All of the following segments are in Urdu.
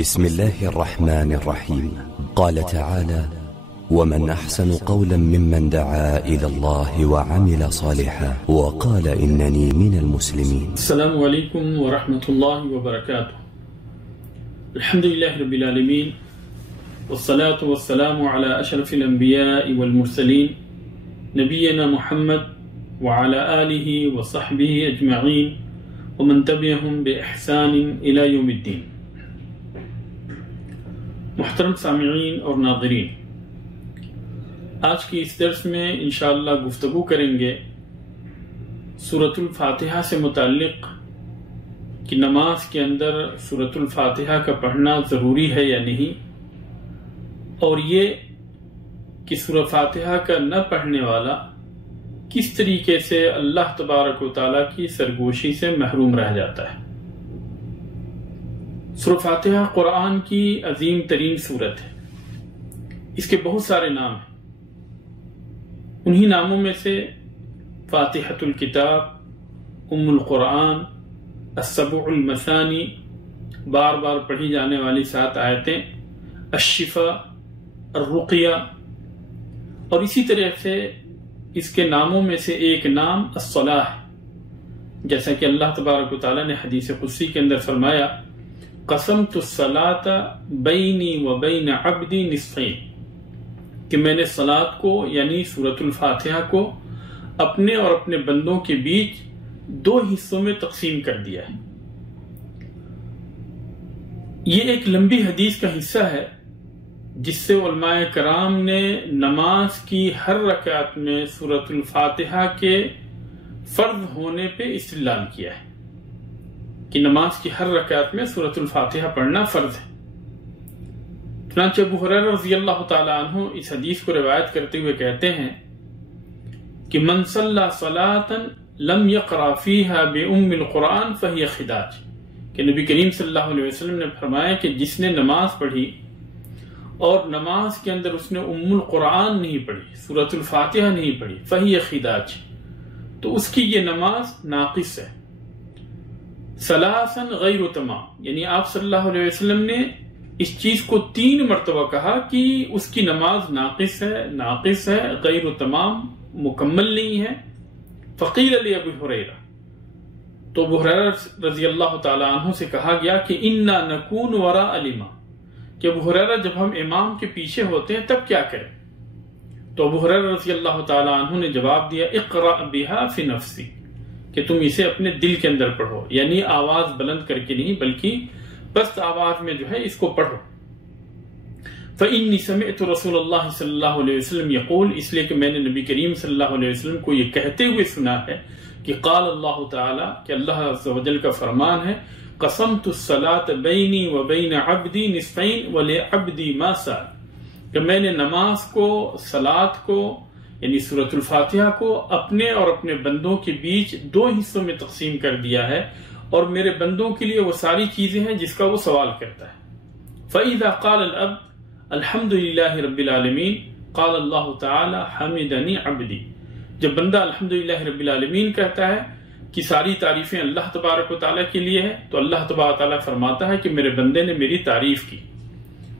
بسم الله الرحمن الرحيم. قال تعالى: ومن أحسن قولا ممن دعا إلى الله وعمل صالحا وقال إنني من المسلمين. السلام عليكم ورحمة الله وبركاته. الحمد لله رب العالمين، والصلاة والسلام على أشرف الأنبياء والمرسلين نبينا محمد وعلى آله وصحبه أجمعين ومن تبعهم بإحسان إلى يوم الدين. محترم سامعین اور ناظرین، آج کی اس درس میں انشاءاللہ گفتگو کریں گے سورۃ الفاتحہ سے متعلق کہ نماز کے اندر سورۃ الفاتحہ کا پڑھنا ضروری ہے یا نہیں، اور یہ کہ سورۃ فاتحہ کا نہ پڑھنے والا کس طریقے سے اللہ تبارک و تعالیٰ کی سرگوشی سے محروم رہ جاتا ہے۔ سورۃ فاتحہ قرآن کی عظیم ترین سورت ہے، اس کے بہت سارے نام ہیں، انہی ناموں میں سے فاتحۃ الکتاب، ام القرآن، السبع المثانی، بار بار پڑھی جانے والی 7 آیتیں، الشفاء، الرقیہ، اور اسی طرح سے اس کے ناموں میں سے ایک نام الصلاح ہے، جیسا کہ اللہ تبارک و تعالیٰ نے حدیث قدسی کے اندر فرمایا: قسمت الصلاۃ بینی و بین عبدی نصفین، کہ میں نے صلاۃ کو یعنی سورۃ الفاتحہ کو اپنے اور اپنے بندوں کے بیچ 2 حصوں میں تقسیم کر دیا ہے۔ یہ ایک لمبی حدیث کا حصہ ہے جس سے علماء کرام نے نماز کی ہر رکعت میں سورۃ الفاتحہ کے فرض ہونے پہ استدلال کیا ہے کہ نماز کی ہر رکعت میں سورۃ الفاتحہ پڑھنا فرض ہے۔ چنانچہ ابو ہریرہ رضی اللہ تعالی عنہ اس حدیث کو روایت کرتے ہوئے کہتے ہیں کہ من صلی صلاۃ لم یقرأ فیہا بأم القرآن فہی خداج، کہ نبی کریم صلی اللہ علیہ وسلم نے فرمایا کہ جس نے نماز پڑھی اور نماز کے اندر اس نے ام القرآن نہیں پڑھی، سورۃ الفاتحہ نہیں پڑھی، فہی خداج، تو اس کی یہ نماز ناقص ہے۔ ثلاثاً غیر تمام، یعنی آپ صلی اللہ علیہ وسلم نے اس چیز کو 3 مرتبہ کہا کہ اس کی نماز ناقص ہے، غیر تمام، مکمل نہیں ہے۔ فقیل علی ابی ہریرہ، تو ابو ہریرہ رضی اللہ تعالی عنہ سے کہا گیا کہ انا نکون وراء الامام، کہ ابو ہریرہ جب ہم امام کے پیچھے ہوتے ہیں تب کیا کریں؟ تو ابو ہریرہ رضی اللہ تعالی عنہ نے جواب دیا: اقرأ بها فی نفسی، کہ تم اسے اپنے دل کے اندر پڑھو، یعنی آواز بلند کر کے نہیں بلکہ پست آواز میں جو ہے اس کو پڑھو۔ فإنی سمعت رسول اللہ صلی اللہ علیہ وسلم یقول، اس لیے کہ میں نے نبی کریم صلی اللہ علیہ وسلم کو یہ کہتے ہوئے سنا ہے کہ قال اللہ تعالی، کہ اللہ عز و جل کا فرمان ہے: قسمت الصلاۃ بینی و بین عبدی نصفین ولعبدی ما سأل، کہ میں نے نماز کو، صلاۃ کو یعنی سورۃ الفاتحہ کو اپنے اور اپنے بندوں کے بیچ 2 حصوں میں تقسیم کر دیا ہے، اور میرے بندوں کے لیے وہ ساری چیزیں ہیں جس کا وہ سوال کرتا ہے۔ فَإِذَا قَالَ الْعَبْدُ الْحَمْدُ لِلَّهِ رَبِّ الْعَالَمِينَ قَالَ اللَّهُ تَعَالَى حَمِدَنِي عَبْدِي، جب بندہ الحمدللہ رب العالمین کہتا ہے کہ ساری تعریفیں اللہ تبارک و تعالیٰ کے لیے ہے، تو اللہ تبارک و تعالیٰ فرماتا ہے کہ میرے بندے نے میری تعریف کی۔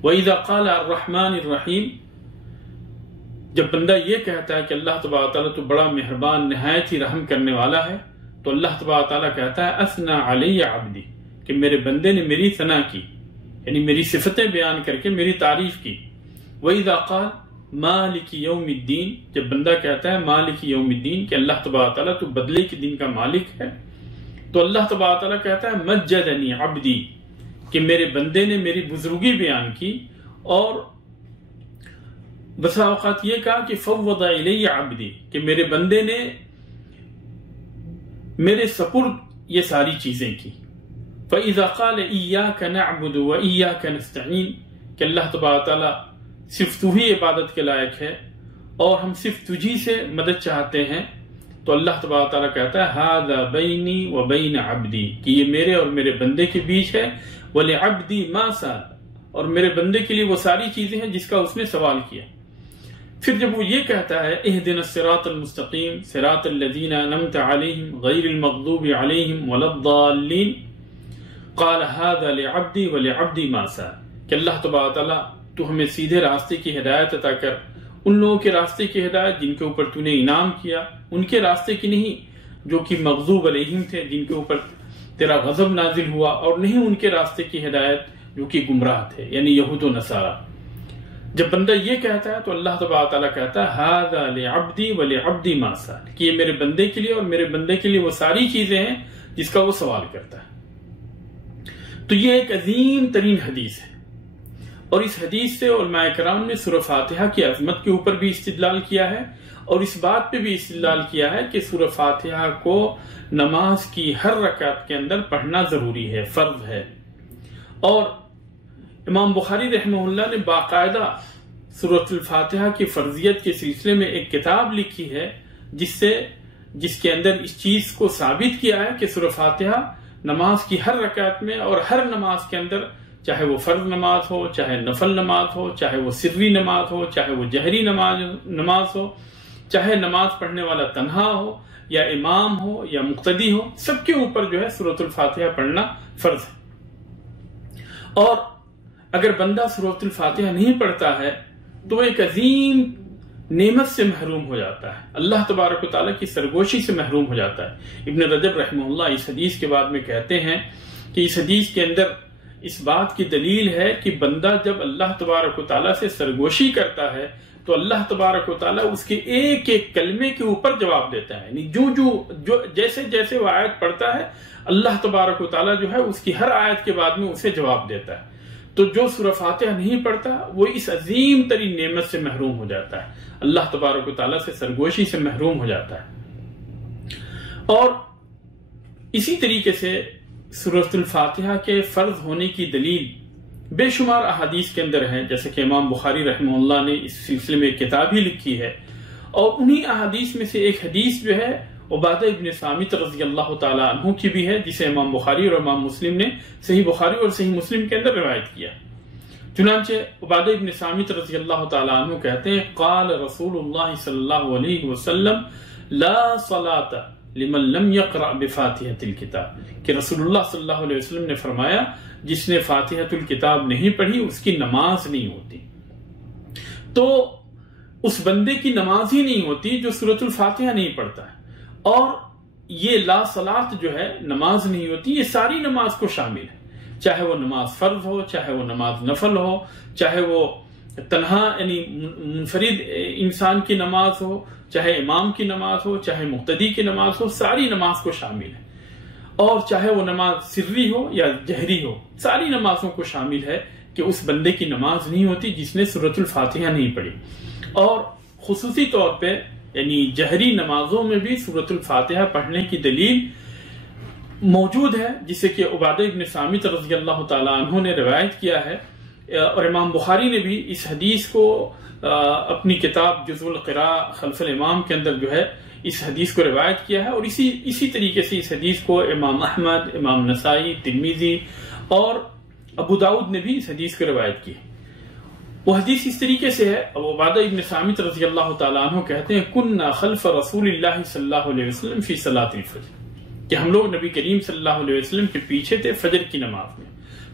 وَإِذَا قَالَ الرَّحْمَنِ الرَّحِيمِ، جب بندہ یہ کہتا ہے کہ اللہ تبارک و تعالیٰ تو بڑا مہربان، نہایت ہی رحم کرنے والا ہے، تو اللہ تبارک و تعالیٰ کہتا ہے اثنا علی عبدی، کہ میرے بندے نے میری ثنا کی، یعنی میری صفتیں بیان کر کے میری تعریف کی۔ وَإِذَا قَالَ مالک یوم الدین، جب بندہ کہتا ہے مالک یوم الدین، کہ اللہ تبارک و تعالیٰ تو بدلے کے دن کا مالک ہے، تو اللہ تبارک و تعالیٰ کہتا ہے مجدنی عبدی، کہ میرے بندے نے میری بزرگی بیان کی، اور بسا اوقات یہ کہا کہ فوض الی عبدی، کہ میرے بندے نے میرے سپرد یہ ساری چیزیں کی۔ فَإِذَا قَالَ إِيَّاكَ نَعْبُدُ وَإِيَّاكَ نَسْتَعِينُ، کہ اللہ تبارک تعالیٰ صرف تو ہی عبادت کے لائق ہے اور ہم صرف تجھی سے مدد چاہتے ہیں، تو اللہ تبارک تعالیٰ کہتا ہے هَذَا بَيْنِي وَبَيْنَ عَبْدِي، کہ یہ میرے اور میرے بندے کے بیچ ہے، وَلِعَبْدِي مَا سَأَلَ، اور میرے بندے کے لیے وہ ساری چیزیں ہیں جس کا اس نے سوال کیا۔ پھر جب وہ یہ کہتا ہے اہدنا الصراط المستقیم صراط الذین انعمت علیہم غیر المغضوب علیہم ولا الضالین، قال هذا لعبدی ولعبدی ما سأل، کہ اللہ تبارک تعالیٰ تو ہمیں سیدھے راستے کی ہدایت عطا کر، ان لوگوں کے راستے کی ہدایت جن کے اوپر تو نے انعام کیا، ان کے راستے کی نہیں جو کہ مغضوب علیہم تھے، جن کے اوپر تیرا غضب نازل ہوا، اور نہیں ان کے راستے کی ہدایت جو کہ گمراہ تھے، یعنی یہود و نصارہ۔ جب بندہ یہ کہتا ہے تو اللہ تبارک تعالیٰ کہتا ہے ھذا لعبدی ولعبدی ما سأل، کہ یہ میرے بندے کے لیے اور میرے بندے کے لیے وہ ساری چیزیں ہیں جس کا وہ سوال کرتا ہے۔ تو یہ ایک عظیم ترین حدیث ہے، اور اس حدیث سے علماء کرام نے سورہ فاتحہ کی عظمت کے اوپر بھی استدلال کیا ہے، اور اس بات پہ بھی استدلال کیا ہے کہ سورہ فاتحہ کو نماز کی ہر رکعت کے اندر پڑھنا ضروری ہے، فرض ہے۔ اور امام بخاری رحمہ اللہ نے باقاعدہ سورۃ الفاتحہ کی فرضیت کے سلسلے میں ایک کتاب لکھی ہے جس کے اندر اس چیز کو ثابت کیا ہے کہ سورہ فاتحہ نماز کی ہر رکعت میں اور ہر نماز کے اندر، چاہے وہ فرض نماز ہو، چاہے نفل نماز ہو، چاہے وہ سری نماز ہو، چاہے وہ جہری نماز ہو، چاہے نماز پڑھنے والا تنہا ہو یا امام ہو یا مقتدی ہو، سب کے اوپر جو ہے سورۃ الفاتحہ پڑھنا فرض ہے۔ اور اگر بندہ سورۃ الفاتحہ نہیں پڑھتا ہے تو وہ ایک عظیم نعمت سے محروم ہو جاتا ہے، اللہ تبارک و تعالیٰ کی سرگوشی سے محروم ہو جاتا ہے۔ ابن رجب رحمہ اللہ اس حدیث کے بعد میں کہتے ہیں کہ اس حدیث کے اندر اس بات کی دلیل ہے کہ بندہ جب اللہ تبارک و تعالیٰ سے سرگوشی کرتا ہے تو اللہ تبارک و تعالیٰ اس کے ایک ایک کلمے کے اوپر جواب دیتا ہے، یعنی جو جیسے جیسے وہ آیت پڑھتا ہے اللہ تبارک و تعالیٰ جو ہے اس کی ہر آیت کے بعد میں اسے جواب دیتا ہے۔ تو جو سورہ فاتحہ نہیں پڑھتا وہ اس عظیم ترین نعمت سے محروم ہو جاتا ہے، اللہ تبارک و تعالیٰ سے سرگوشی سے محروم ہو جاتا ہے۔ اور اسی طریقے سے سورۃ الفاتحہ کے فرض ہونے کی دلیل بے شمار احادیث کے اندر ہے، جیسے کہ امام بخاری رحمہ اللہ نے اس سلسلے میں ایک کتاب ہی لکھی ہے، اور انہی احادیث میں سے ایک حدیث جو ہے عبادہ ابن صامت رضی اللہ تعالی عنہ کی بھی ہے، جسے امام بخاری اور امام مسلم نے صحیح بخاری اور صحیح مسلم کے اندر روایت کیا۔ چنانچہ عبادہ ابن صامت رضی اللہ تعالی عنہ کہتے ہیں قال رسول اللہ صلی اللہ علیہ وسلم لا صلاة لمن لم يقرأ بفاتحة الكتاب، کہ رسول اللہ صلی اللہ علیہ وسلم نے فرمایا جس نے فاتحۃ الکتاب نہیں پڑھی اس کی نماز نہیں ہوتی۔ تو اس بندے کی نماز ہی نہیں ہوتی جو سورۃ الفاتحہ نہیں پڑھتا ہے، اور یہ لا صلاۃ جو ہے نماز نہیں ہوتی، یہ ساری نماز کو شامل ہے، چاہے وہ نماز فرض ہو، چاہے وہ نماز نفل ہو، چاہے وہ تنہا یعنی منفرد انسان کی نماز ہو، چاہے امام کی نماز ہو، چاہے مقتدی کی نماز ہو، ساری نماز کو شامل ہے۔ اور چاہے وہ نماز سری ہو یا جہری ہو، ساری نمازوں کو شامل ہے کہ اس بندے کی نماز نہیں ہوتی جس نے سورۃ الفاتحہ نہیں پڑھی۔ اور خصوصی طور پہ یعنی جہری نمازوں میں بھی سورۃ الفاتحہ پڑھنے کی دلیل موجود ہے، جسے کہ عبادہ ابن صامت رضی اللہ تعالی عنہ نے روایت کیا ہے، اور امام بخاری نے بھی اس حدیث کو اپنی کتاب جزء القراء خلف الامام کے اندر جو ہے اس حدیث کو روایت کیا ہے، اور اسی طریقے سے اس حدیث کو امام احمد، امام نسائی، ترمذی اور ابو داؤد نے بھی اس حدیث کو روایت کی۔ وہ حدیث اس طریقے سے ہے، عبادہ ابن صامت رضی اللہ تعالیٰ عنہ کہتے ہیں کننا خلف رسول اللہ صلی اللہ علیہ وسلم فی صلاۃ الفجر، کہ ہم لوگ نبی کریم صلی اللہ علیہ وسلم کے پیچھے تھے فجر کی نماز میں۔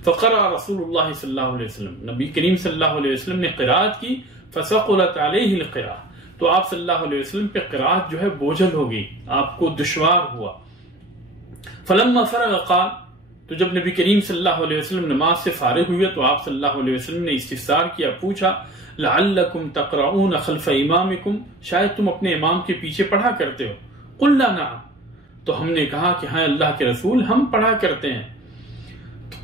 فقرأ رسول اللہ صلی اللہ علیہ وسلم، نبی کریم صلی اللہ علیہ وسلم نے قرأت کی، فثقلت علیہ القراءۃ، تو آپ صلی اللہ علیہ وسلم پہ قرأت جو ہے بوجھل ہو گئی، آپ کو دشوار ہوا۔ فلما فرغ قال، تو جب نبی کریم صلی اللہ علیہ وسلم نماز سے فارغ ہوئے تو آپ صلی اللہ علیہ وسلم نے استفسار کیا، پوچھا لعلکم تقرؤون خلف امامکم، شاید تم اپنے امام کے پیچھے پڑھا کرتے ہو؟ قلنا نعم، تو ہم نے کہا کہ ہاں اللہ کے رسول ہم پڑھا کرتے ہیں۔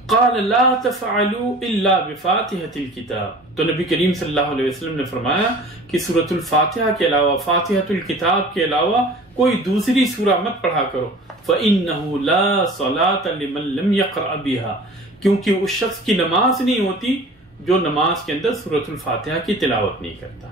قال لا تفعلوا الا بفاتحة الكتاب، تو نبی کریم صلی اللہ علیہ وسلم نے فرمایا کہ سورۃ الفاتحہ کے علاوہ، فاتحۃ الکتاب کے علاوہ کوئی دوسری سورہ مت پڑھا کرو، فإنه لا صلاة لمن لم يقرأ بها، کیونکہ اس شخص کی نماز نہیں ہوتی جو نماز کے اندر سورۃ الفاتحہ کی تلاوت نہیں کرتا۔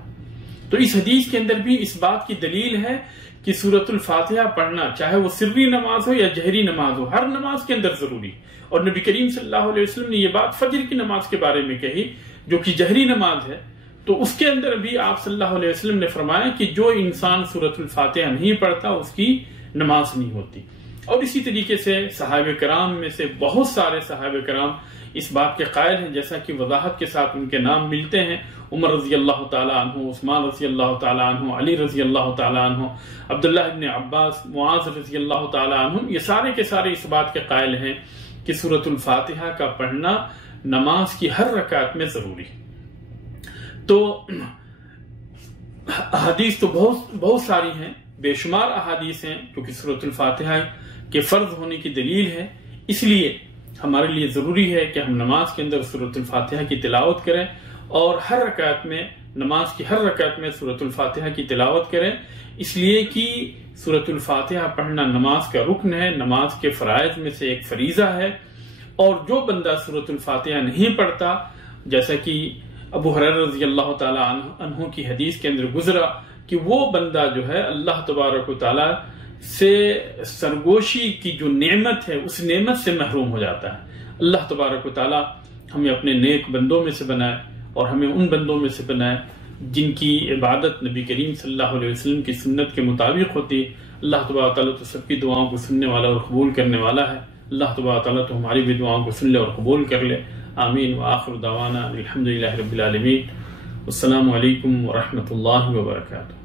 تو اس حدیث کے اندر بھی اس بات کی دلیل ہے کہ سورۃ الفاتحہ پڑھنا، چاہے وہ سری نماز ہو یا جہری نماز ہو، ہر نماز کے اندر ضروری۔ اور نبی کریم صلی اللہ علیہ وسلم نے یہ بات فجر کی نماز کے بارے میں کہی جو کہ جہری نماز ہے، تو اس کے اندر بھی آپ صلی اللہ علیہ وسلم نے فرمایا کہ جو انسان سورۃ الفاتحہ نہیں پڑھتا اس کی نماز نہیں ہوتی۔ اور اسی طریقے سے صحابہ کرام میں سے بہت سارے صحابہ کرام اس بات کے قائل ہیں، جیسا کہ وضاحت کے ساتھ ان کے نام ملتے ہیں: عمر رضی اللہ تعالی عنہ، عثمان رضی اللہ تعالی عنہ، علی رضی اللہ تعالی عنہ، عبداللہ ابن عباس، معاذ رضی اللہ تعالی عنہ. یہ سارے کے سارے اس بات کے قائل ہیں کہ سورۃ الفاتحہ کا پڑھنا نماز کی ہر رکعت میں ضروری. تو احادیث تو بہت ساری ہیں، بے شمار احادیث ہیں، کیونکہ سورۃ الفاتحہ کے فرض ہونے کی دلیل ہے. اس لیے ہمارے لیے ضروری ہے کہ ہم نماز کے اندر سورۃ الفاتحہ کی تلاوت کریں، اور ہر رکعت میں، نماز کی ہر رکعت میں سورۃ الفاتحہ کی تلاوت کریں، اس لیے کہ سورۃ الفاتحہ پڑھنا نماز کا رکن ہے، نماز کے فرائض میں سے ایک فریضہ ہے. اور جو بندہ سورۃ الفاتحہ نہیں پڑھتا، جیسا کہ ابو ہریرہ رضی اللہ تعالی عنہ کی حدیث کے اندر گزرا کہ وہ بندہ جو ہے اللہ تبارک و تعالی سے سرگوشی کی جو نعمت ہے اس نعمت سے محروم ہو جاتا ہے. اللہ تبارک و تعالی ہمیں اپنے نیک بندوں میں سے بنائے، اور ہمیں ان بندوں میں سے بنائے جن کی عبادت نبی کریم صلی اللہ علیہ وسلم کی سنت کے مطابق ہوتی. اللہ تبارک و تعالی تو سب کی دعاؤں کو سننے والا اور قبول کرنے والا ہے. اللہ تبارک و تعالی تو ہماری بھی دعاؤں کو سن لے اور قبول کر لے. آمین. وآخر دعوانا الحمدللہ رب العالمین. السلام علیکم ورحمۃ اللہ وبرکاتہ.